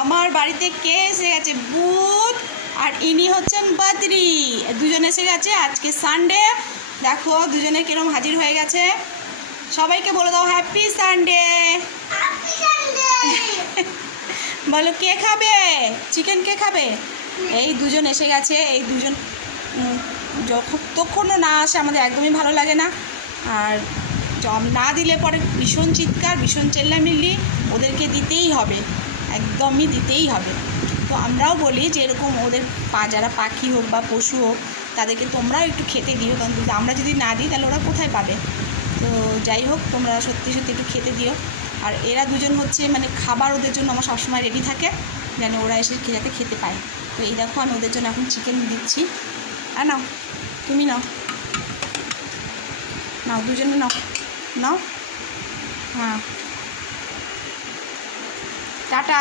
আমার বাড়িতে কে এসে গেছে? বুধ আর ইনি হচ্ছেন বদ্রি, দুজন এসে গেছে। আজকে সানডে, দেখো দুজনে কিরম হাজির হয়ে গেছে। সবাইকে বলে দাও হ্যাপি সানডে। বলো কে খাবে চিকেন, কে খাবে? এই দুজন এসে গেছে। এই দুজন যতক্ষণও না আসে আমাদের একদমই ভালো লাগে না। আর না দিলে পরে ভীষণ চিৎকার, ভীষণ চেল্লামিল্লি, ওদেরকে দিতেই হবে, একদমই দিতেই হবে। তো আমরাও বলি যে এরকম ওদের যারা পাখি হোক বা পশু হোক তাদেরকে তোমরাও একটু খেতে দিও, কারণ আমরা যদি না দিই তাহলে ওরা কোথায় পাবে। তো যাই হোক, তোমরা সত্যি সত্যি একটু খেতে দিও। আর এরা দুজন হচ্ছে মানে খাবার ওদের জন্য আমার সবসময় রেডি থাকে, যেন ওরা এসে যাতে খেতে পায়। তো এই দেখো আমি ওদের জন্য এখন চিকেন দিচ্ছি। আর নাও, তুমি নাও, নাও দুজনে নাও, নাও। হ্যাঁ, টাটা।